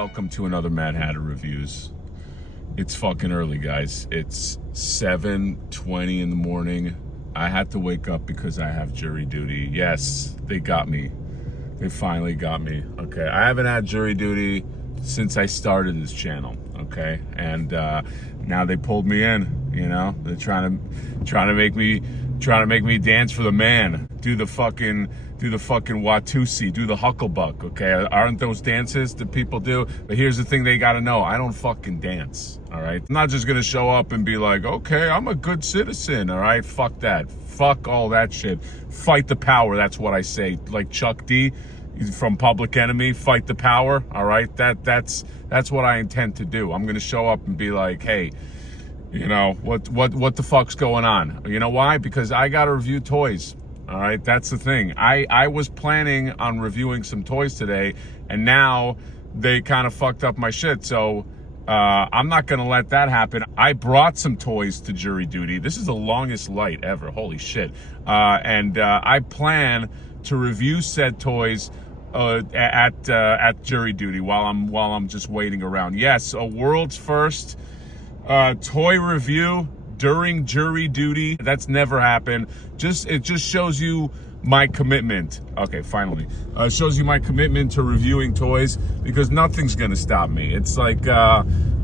welcome to another Mad Hatter Reviews. It's fucking early, guys. It's 7:20 in the morning. I had to wake up because I have jury duty. Yes, they got me. They finally got me, okay? I haven't had jury duty since I started this channel, okay? And now they pulled me in, you know? They're trying to make me dance for the man. Do the fucking Watusi, do the Hucklebuck, okay? Aren't those dances that people do? But here's the thing they gotta know, I don't fucking dance, all right? I'm not just gonna show up and be like, okay, I'm a good citizen, all right? Fuck that. Fuck all that shit. Fight the power, that's what I say. Like Chuck D from Public Enemy, fight the power, all right? That's what I intend to do. I'm gonna show up and be like, hey, you know, what the fuck's going on? You know why? Because I gotta review toys. All right, that's the thing. I was planning on reviewing some toys today, and now they kind of fucked up my shit. So I'm not gonna let that happen. I brought some toys to jury duty. This is the longest light ever. Holy shit! And I plan to review said toys at jury duty while I'm just waiting around. Yes, a world's first toy review during jury duty. That's never happened. It just shows you my commitment. Okay, finally. Shows you my commitment to reviewing toys, because nothing's gonna stop me. It's like,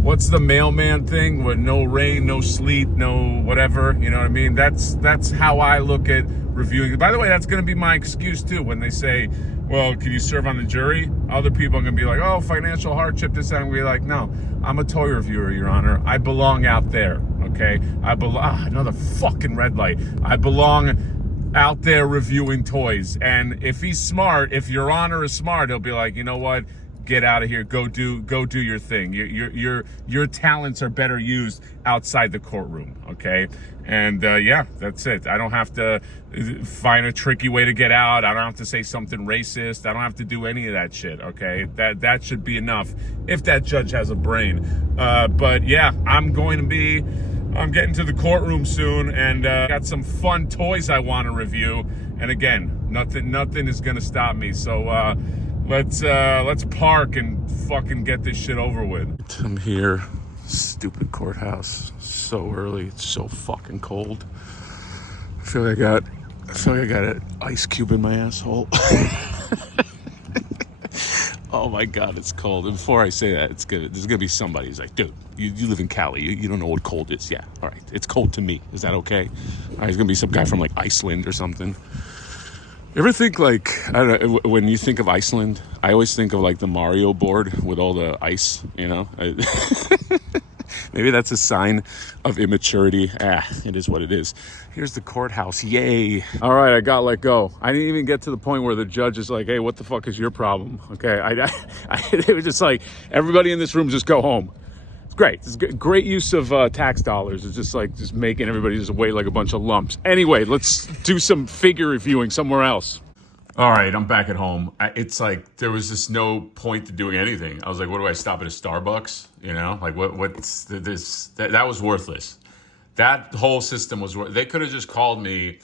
what's the mailman thing? With no rain, no sleet, no whatever, you know what I mean? That's how I look at reviewing. By the way, that's gonna be my excuse too when they say, well, can you serve on the jury? Other people are gonna be like, oh, financial hardship, this, that. I'm gonna be like, no, I'm a toy reviewer, Your Honor. I belong out there, okay? I belong, another fucking red light. I belong out there reviewing toys. And if he's smart, if Your Honor is smart, he'll be like, you know what? Get out of here. Go do your thing. Your talents are better used outside the courtroom, okay? And yeah, that's it. I don't have to find a tricky way to get out. I don't have to say something racist. I don't have to do any of that shit, okay? That should be enough if that judge has a brain. But yeah, I'm getting to the courtroom soon, and got some fun toys I want to review. And again, nothing is gonna stop me. So let's park and fucking get this shit over with. I'm here, stupid courthouse. So early, it's so fucking cold. I feel like I got an ice cube in my asshole. Oh my God, it's cold. And before I say that, there's gonna be somebody who's like, dude, you live in Cali, you don't know what cold is. Yeah, all right, it's cold to me. Is that okay? All right, there's gonna be some guy from like Iceland or something. You ever think, like, I don't know, when you think of Iceland, I always think of like the Mario board with all the ice, you know? Maybe that's a sign of immaturity. It is what it is. Here's the courthouse, yay. All right, I got let go. I didn't even get to the point where the judge is like, hey, what the fuck is your problem? Okay, it was just like, everybody in this room just go home. It's great. It's great use of tax dollars. It's just making everybody just wait like a bunch of lumps. Anyway, let's do some figure reviewing somewhere else. All right, I'm back at home. It's like there was just no point to doing anything. I was like, what do I stop at a Starbucks? You know, like what's this? That was worthless. That whole system was worth. They could have just called me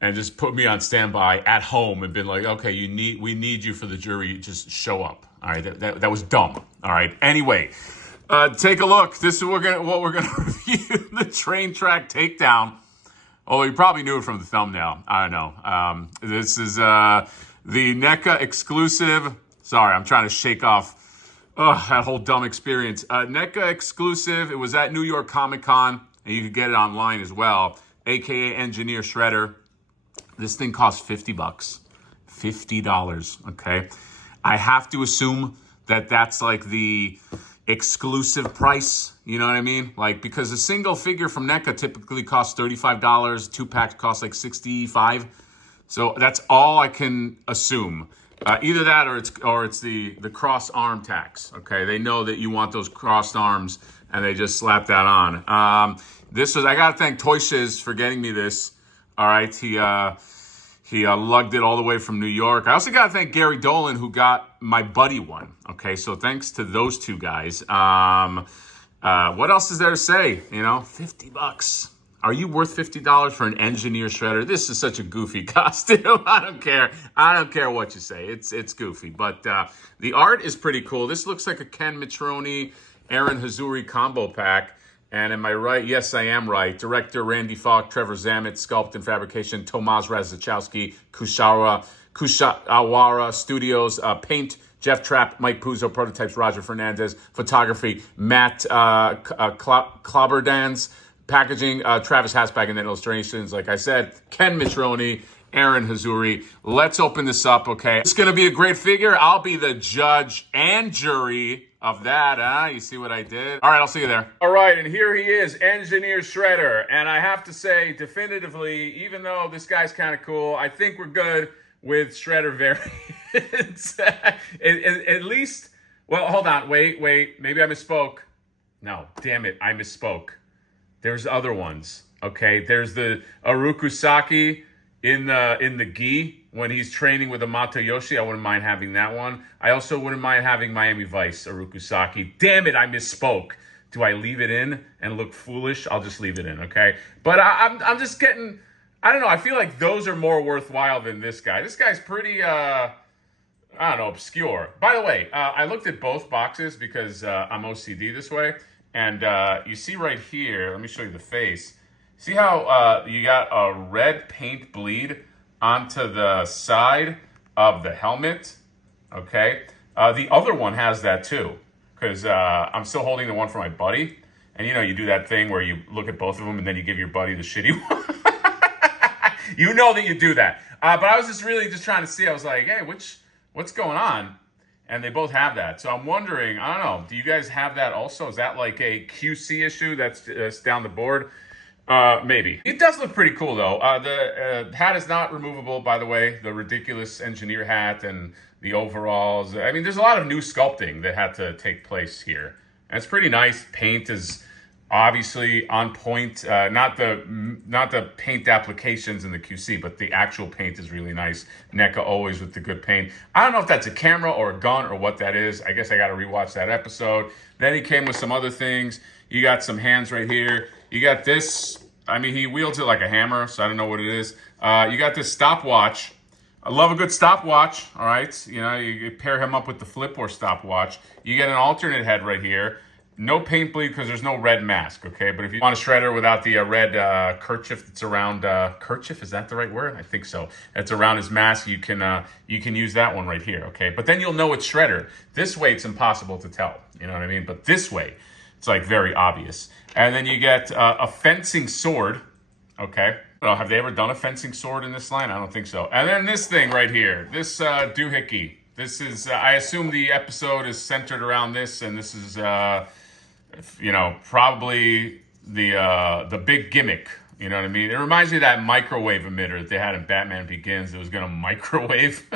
and just put me on standby at home and been like, okay, we need you for the jury. Just show up. All right, that was dumb. All right. Anyway, take a look. This is what we're gonna review: the train track takedown. Oh, you probably knew it from the thumbnail. I don't know. This is the NECA exclusive. Sorry, I'm trying to shake off that whole dumb experience. NECA exclusive. It was at New York Comic Con, and you can get it online as well. AKA Engineer Shredder. This thing costs $50. $50. Okay. I have to assume that that's like the exclusive price, you know what I mean? Like, because a single figure from NECA typically costs $35, 2 packs cost like $65. So that's all I can assume. Either that or it's the cross arm tax. Okay, they know that you want those crossed arms, and they just slap that on. I gotta thank Toy Shiz for getting me this. All right, he lugged it all the way from New York. I also got to thank Gary Dolan, who got my buddy one. Okay, so thanks to those two guys. What else is there to say? You know, $50. Are you worth $50 for an engineer shredder? This is such a goofy costume. I don't care. I don't care what you say. It's goofy. But the art is pretty cool. This looks like a Ken Mitroni, Aaron Hazuri combo pack. And am I right? Yes, I am right. Director Randy Falk, Trevor Zammit, Sculpt and Fabrication, Tomasz Razachowski, Kushawara Studios, Paint, Jeff Trapp, Mike Puzo, Prototypes, Roger Fernandez, Photography, Matt Kloberdans, Packaging, Travis Hasbag, and then illustrations, like I said, Ken Mitroni, Aaron Hazuri. Let's open this up, okay? It's going to be a great figure. I'll be the judge and jury of that, huh? You see what I did? All right, I'll see you there. All right, and here he is, Engineer Shredder. And I have to say, definitively, even though this guy's kind of cool, I think we're good with Shredder variants. At least, well, hold on, wait. Maybe I misspoke. No, damn it, I misspoke. There's other ones, okay? There's the Arukusaki in the gi when he's training with Amato Yoshi. I wouldn't mind having that one. I also wouldn't mind having Miami Vice Arukusaki. Damn it, I misspoke. Do I leave it in and look foolish? I'll just leave it in, okay? But I'm just getting, I don't know. I feel like those are more worthwhile than this guy. This guy's pretty, I don't know, obscure. By the way, I looked at both boxes because I'm OCD this way. And you see right here, let me show you the face. See how you got a red paint bleed onto the side of the helmet? Okay. The other one has that too, because I'm still holding the one for my buddy. And you know, you do that thing where you look at both of them and then you give your buddy the shitty one. You know that you do that. But I was just really just trying to see. I was like, hey, what's going on? And they both have that. So I'm wondering, I don't know, do you guys have that also? Is that like a QC issue that's down the board? Maybe. It does look pretty cool, though. The hat is not removable, by the way. The ridiculous engineer hat and the overalls. I mean, there's a lot of new sculpting that had to take place here. And it's pretty nice. Paint is obviously on point. Not the paint applications in the QC, but the actual paint is really nice. NECA always with the good paint. I don't know if that's a camera or a gun or what that is. I guess I got to rewatch that episode. Then he came with some other things. You got some hands right here. You got this. I mean, he wields it like a hammer, so I don't know what it is. You got this stopwatch. I love a good stopwatch, all right? You know, you pair him up with the flip or stopwatch. You get an alternate head right here. No paint bleed because there's no red mask, okay? But if you want a shredder without the red kerchief that's around, kerchief, is that the right word? I think so. That's around his mask, you can use that one right here, okay? But then you'll know it's Shredder. This way, it's impossible to tell, you know what I mean? But this way, it's like very obvious. And then you get a fencing sword, okay? Well, have they ever done a fencing sword in this line? I don't think so. And then this thing right here, this doohickey. This is, I assume the episode is centered around this, and this is, you know, probably the big gimmick. You know what I mean? It reminds me of that microwave emitter that they had in Batman Begins. It was going to microwave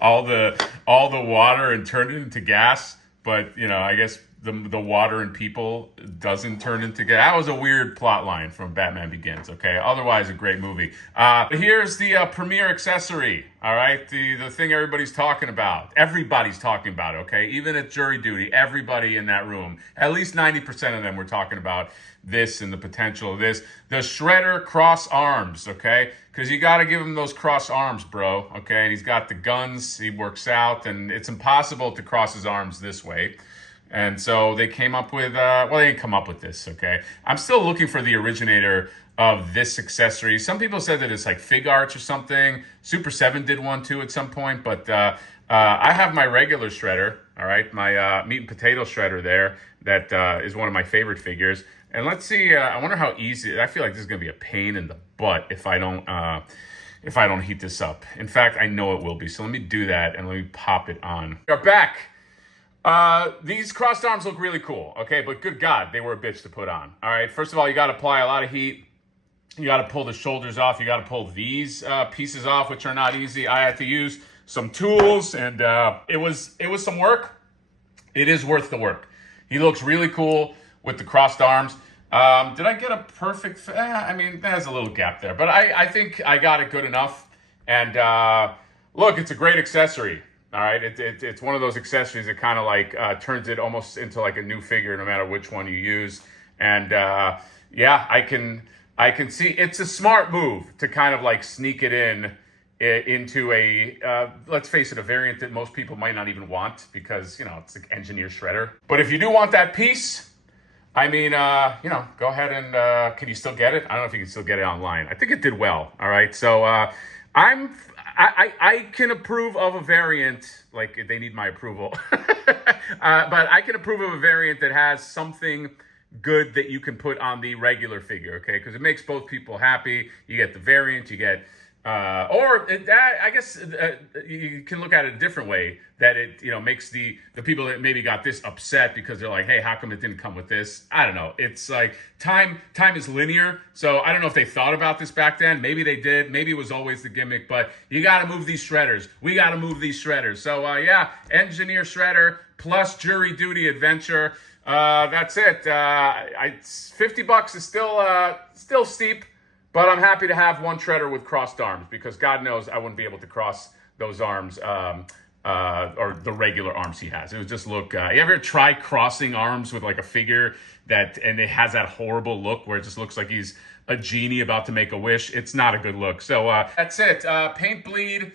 all the water and turn it into gas. But, you know, I guess the water and people doesn't turn into gas. That was a weird plot line from Batman Begins, okay? Otherwise, a great movie. But here's the premiere accessory, all right? The thing everybody's talking about. Everybody's talking about it, okay? Even at jury duty, everybody in that room, at least 90% of them were talking about this and the potential of this. The Shredder cross arms, okay? Because you got to give him those cross arms, bro, okay? And he's got the guns, he works out, and it's impossible to cross his arms this way. And so they came up with, well, they didn't come up with this, okay? I'm still looking for the originator of this accessory. Some people said that it's like Fig Arts or something. Super 7 did one too at some point, but I have my regular shredder, all right? My meat and potato shredder there that is one of my favorite figures. And let's see, I wonder how easy, I feel like this is gonna be a pain in the butt if I don't heat this up. In fact, I know it will be. So let me do that and let me pop it on. We're back. These crossed arms look really cool, okay? But good God, they were a bitch to put on. All right, first of all, you got to apply a lot of heat. You got to pull the shoulders off. You got to pull these pieces off, which are not easy. I had to use some tools, and it was some work. It is worth the work. He looks really cool with the crossed arms. Did I get a perfect? I mean, there's a little gap there, but I think I got it good enough. And look, it's a great accessory. All right, it's one of those accessories that kind of like turns it almost into like a new figure, no matter which one you use. And yeah, I can I can see it's a smart move to kind of like sneak it into a, let's face it, a variant that most people might not even want because, you know, it's an engineer shredder. But if you do want that piece, I mean, you know, go ahead and, can you still get it? I don't know if you can still get it online. I think it did well. All right. So, I can approve of a variant, like they need my approval, but I can approve of a variant that has something good that you can put on the regular figure, okay? Because it makes both people happy. You get the variant, you get, I guess you can look at it a different way, that it, you know, makes the people that maybe got this upset because they're like, hey, how come it didn't come with this? I don't know. It's like time is linear. So I don't know if they thought about this back then. Maybe they did. Maybe it was always the gimmick, but you got to move these shredders. We got to move these shredders. So yeah, engineer shredder plus jury duty adventure. That's it. $50 is still steep. But I'm happy to have one shredder with crossed arms because God knows I wouldn't be able to cross those arms or the regular arms he has. It would just look. You ever try crossing arms with like a figure and it has that horrible look where it just looks like he's a genie about to make a wish? It's not a good look. So that's it. Paint bleed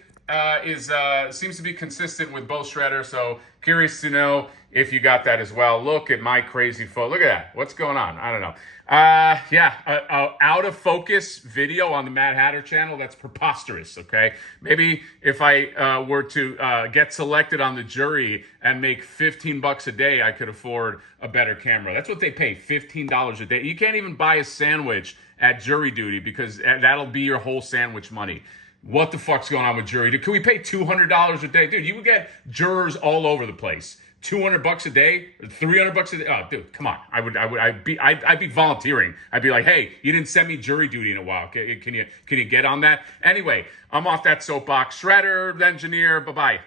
seems to be consistent with both shredders. So curious to know if you got that as well. Look at my crazy photo. Look at that. What's going on? I don't know. Out of focus video on the Mad Hatter channel. That's preposterous. Okay. Maybe if I were to get selected on the jury and make $15 a day, I could afford a better camera. That's what they pay, $15 a day. You can't even buy a sandwich at jury duty because that'll be your whole sandwich money. What the fuck's going on with jury duty? Can we pay $200 a day? Dude, you would get jurors all over the place. $200 a day, $300 a day. Oh, dude, come on. I'd be volunteering. I'd be like, hey, you didn't send me jury duty in a while. Can you get on that? Anyway, I'm off that soapbox. Shredder, engineer, bye-bye.